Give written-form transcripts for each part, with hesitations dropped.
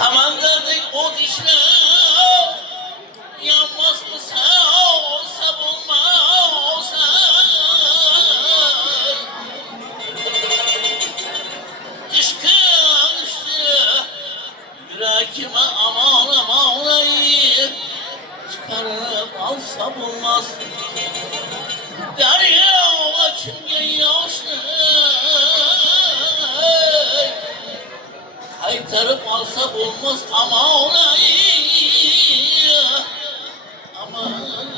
Samandırdık o dişle yanmaz mı olsa bulmazsa Işkın üstü yüreğime aman aman ayıp çıkarıp alsa bulmaz Derya açınca yaşlı kaytarıp alsa bulmaz aman ayıp aman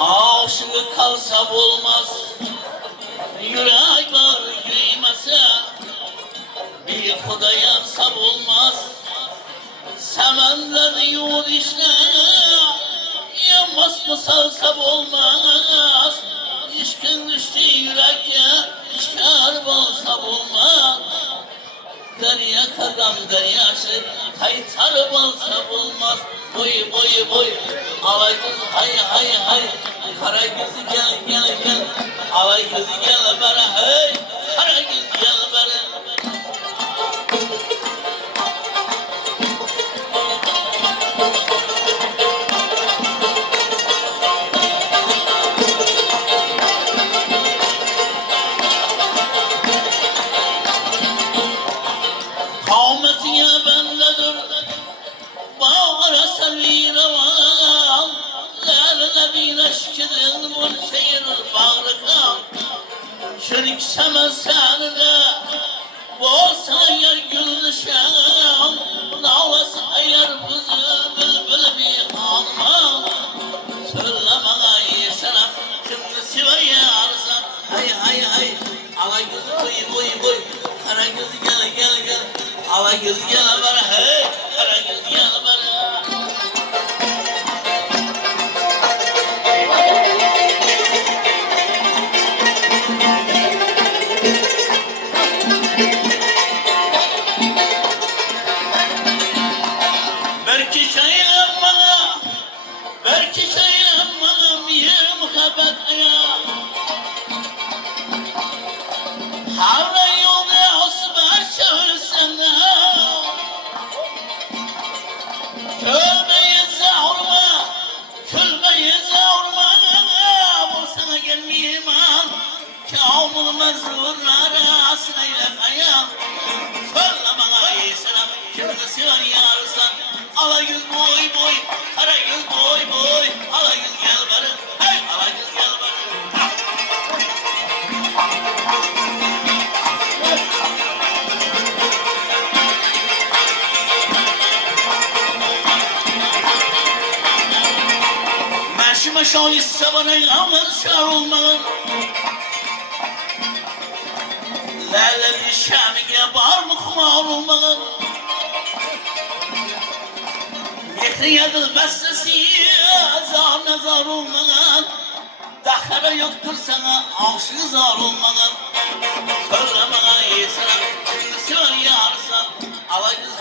Aşığı kalsa bulmaz Yürek var güymese Bir kuda yansa bulmaz Semenler yol işte Yanmaz mı salsa bulmaz İşkın düştü yüreğe çıkar olsa bulmaz Derya kadam deryaşı kaytar olsa bulmaz Boy boy boy alay kız hay hay hay Kara gözü gel gel gel alay gözü gel bana hey Kara gözü gel bana Kavmetine benledir Bağıra sevir avam Lâle bin eşkidin Bul seyir bağrıkam Şerik semen senine Bolsa yer gülüşem Navas ayar buzu Bülbül bir hanıma Söyleme ayşenem Kimni sever yarsan Hay hay hay Alay gözü boy boy boy Kara gözü gel gel gel Alay gözü gel bana hey Kara gözü gel bana Belki şeyler bana bir muhabbet ya Havla yolda osman çağırsana Külmeyi zavurma Bulsana gelmeyeyim al Kâmul mezurlara asneyle kayam Söyle bana iyisine Kimini sever yarsan Ala yüz boy boy Kara yüz boy boy Ala yüz gel bana Hey ala yüz gel bana Meşime şahit sabana Ağlar şar olmalı Lale bir şamige Bağır mı kumar olmalı Yekriyedir bestesi Zar nazar olmalı Dahara yoktur sana Aşığı zar olmalı Söyle bana iyisine Kimisi var yarsan Ala yüz